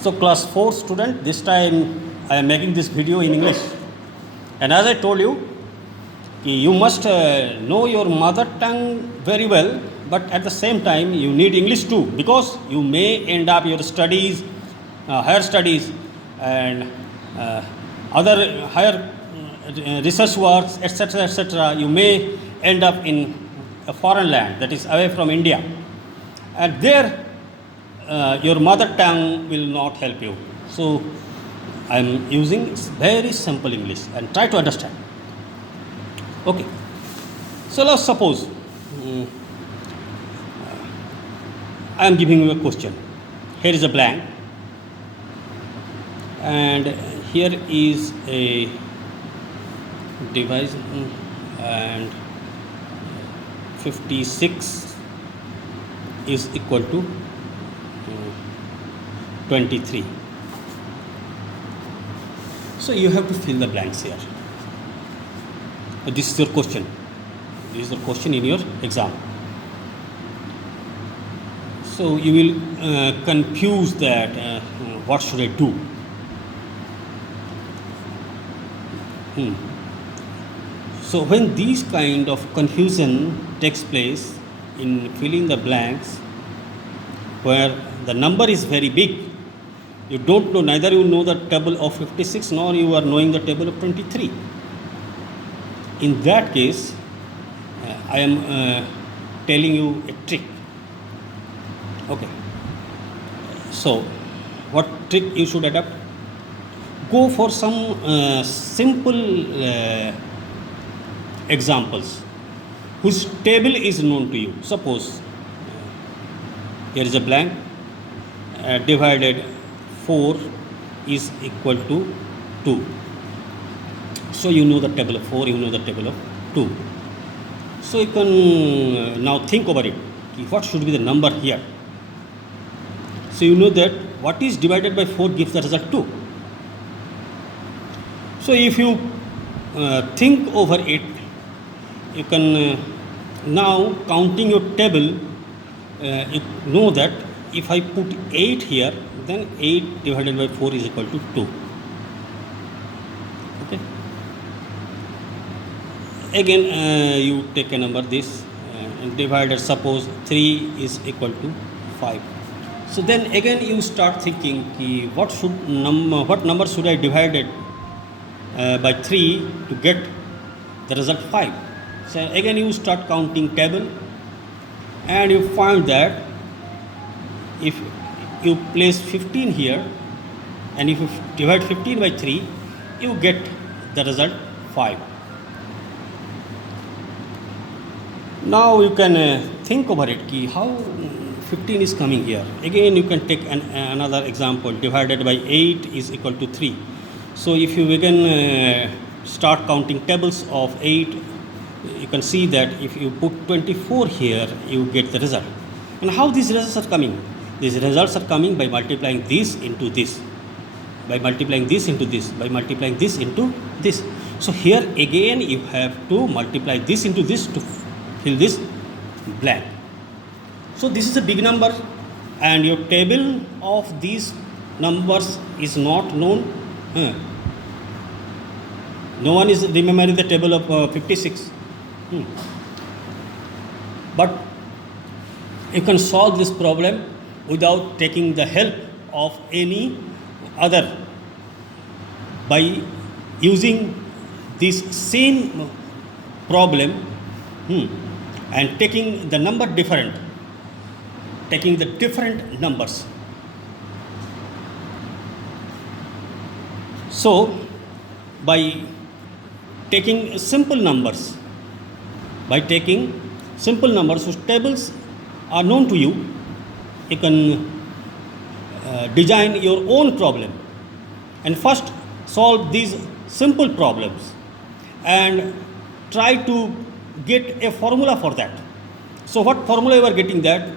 So class 4 student, this time I am making this video in English. And as I told you, you must know your mother tongue very well, but at the same time you need English too, because you may end up your studies, higher studies and other higher research works, etc., etc. You may end up in a foreign land that is away from India. And there your mother tongue will not help you. So I am using very simple English and try to understand. Okay. So let's suppose I am giving you a question. Here is a blank, and here is a device, and 56 is equal to 23. So you have to fill the blanks here. This is your question. This is the question in your exam. So you will confuse that what should I do? So when these kind of confusion takes place in filling the blanks, where the number is very big, you don't know, neither you know the table of 56 nor you are knowing the table of 23. In that case, I am telling you a trick. Okay. So, what trick you should adopt? Go for some simple examples whose table is known to you. Suppose here is a blank, divided 4 is equal to 2. So you know the table of 4, you know the table of 2. So you can now think over it. What should be the number here? So you know that what is divided by 4 gives the result 2. So if you think over it, you can now counting your table, you know that if I put 8 here, then 8 divided by 4 is equal to 2. Okay. Again, you take a number this and divided, suppose 3 is equal to 5. So then again you start thinking, what number should I divide it by 3 to get the result 5. So again you start counting table, and you find that if you place 15 here, and if you divide 15 by 3, you get the result 5. Now you can think over it, how 15 is coming here. Again you can take another example, divided by 8 is equal to 3. So if you again start counting tables of 8, you can see that if you put 24 here, you get the result. And how these results are coming? These results are coming by multiplying this into this, by multiplying this into this, by multiplying this into this. So here again you have to multiply this into this to fill this blank. So this is a big number, and your table of these numbers is not known. No one is remembering the table of 56. But you can solve this problem without taking the help of any other, by using this same problem and taking the number different, taking the different numbers. So by taking simple numbers, whose tables are known to you, you can design your own problem, and first solve these simple problems and try to get a formula for that. So what formula you are getting? That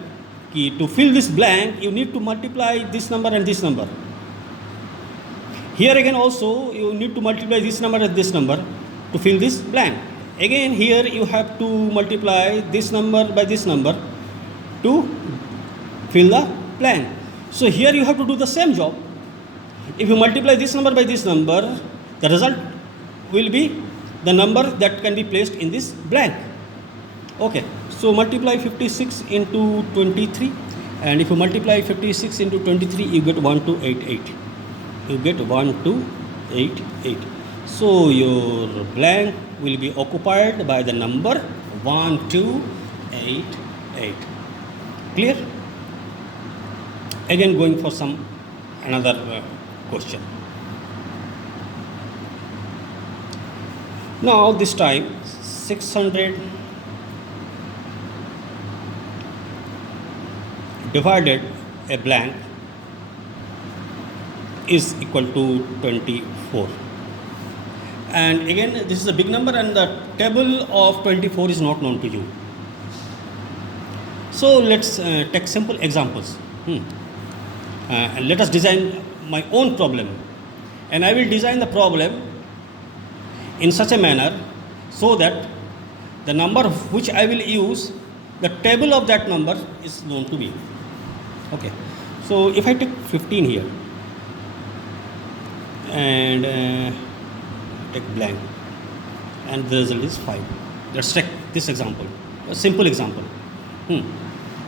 to fill this blank you need to multiply this number and this number. Here again also you need to multiply this number and this number to fill this blank. Again here you have to multiply this number by this number to fill the blank. So here you have to do the same job. If you multiply this number by this number, the result will be the number that can be placed in this blank. Okay, so multiply 56 into 23, and if you multiply 56 into 23, you get 1288. You get 1288. So your blank will be occupied by the number 1288. Clear? Again, going for some another question. Now this time 600 divided a blank is equal to 24. And again, this is a big number, and the table of 24 is not known to you. So let's take simple examples. And let us design my own problem, and I will design the problem in such a manner so that the number which I will use, the table of that number is known to me. Okay, so if I take 15 here and take blank, and the result is 5. Let's take this example, a simple example.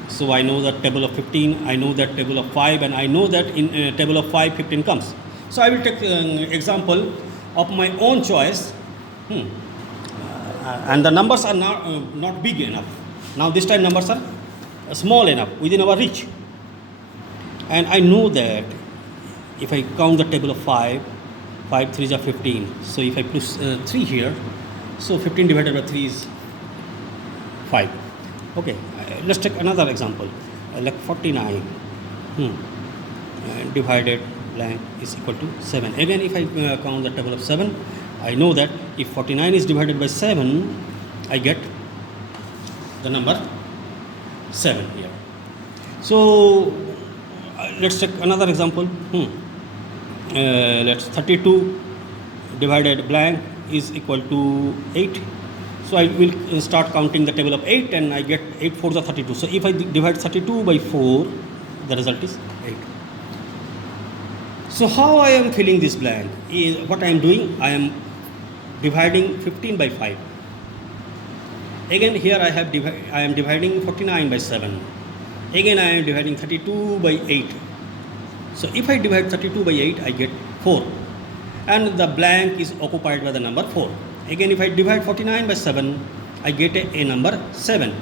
So I know that table of 15, I know that table of 5, and I know that in table of 5, 15 comes. So I will take an example of my own choice, and the numbers are not big enough. Now this time numbers are small enough, within our reach. And I know that if I count the table of 5, 5 3s are 15. So if I put 3 here, so 15 divided by 3 is 5. Okay, let's take another example, like 49 divided blank is equal to 7. Again, if I count the table of 7, I know that if 49 is divided by 7, I get the number 7 here. So let's take another example. Let's 32 divided blank is equal to 8. So I will start counting the table of 8, and I get 8 4s are 32. So if I divide 32 by 4, the result is 8. So how I am filling this blank is, what I am doing, I am dividing 15 by 5. Again here I am dividing 49 by 7. Again I am dividing 32 by 8. So if I divide 32 by 8, I get 4, and the blank is occupied by the number 4. Again, if I divide 49 by 7, I get a number 7,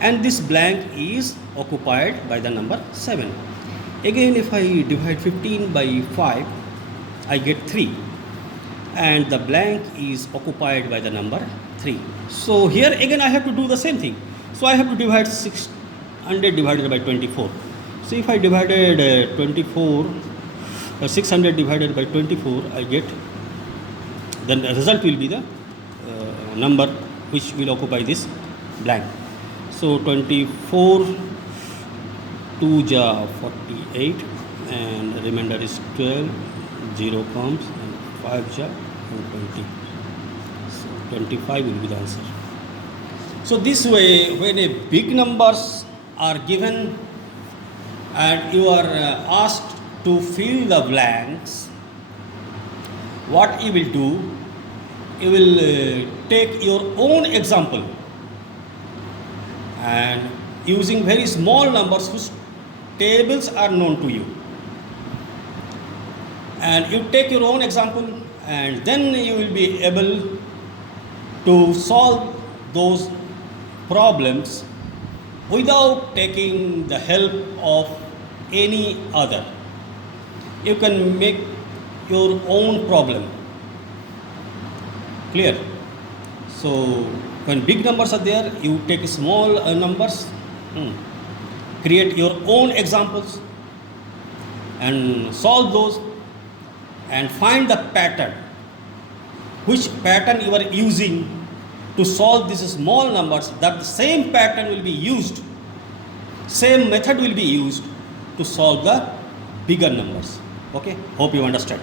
and this blank is occupied by the number 7. Again, if I divide 15 by 5, I get 3, and the blank is occupied by the number 3. So here again I have to do the same thing. So I have to divide 600 divided by 24. So if I divided 600 divided by 24, I get, then the result will be the number which will occupy this blank. So 24 2 ja 48, and remainder is 12, 0 comes, and 5 ja 20. So 25 will be the answer. So this way, when a big numbers are given and you are asked to fill the blanks, what you will do, you will take your own example, and using very small numbers whose tables are known to you, and you take your own example, and then you will be able to solve those problems without taking the help of any other. You can make your own problem. Clear? So when big numbers are there, you take small numbers, create your own examples and solve those, and find the pattern, which pattern you are using to solve these small numbers. That the same pattern will be used, same method will be used to solve the bigger numbers. Okay, hope you understand.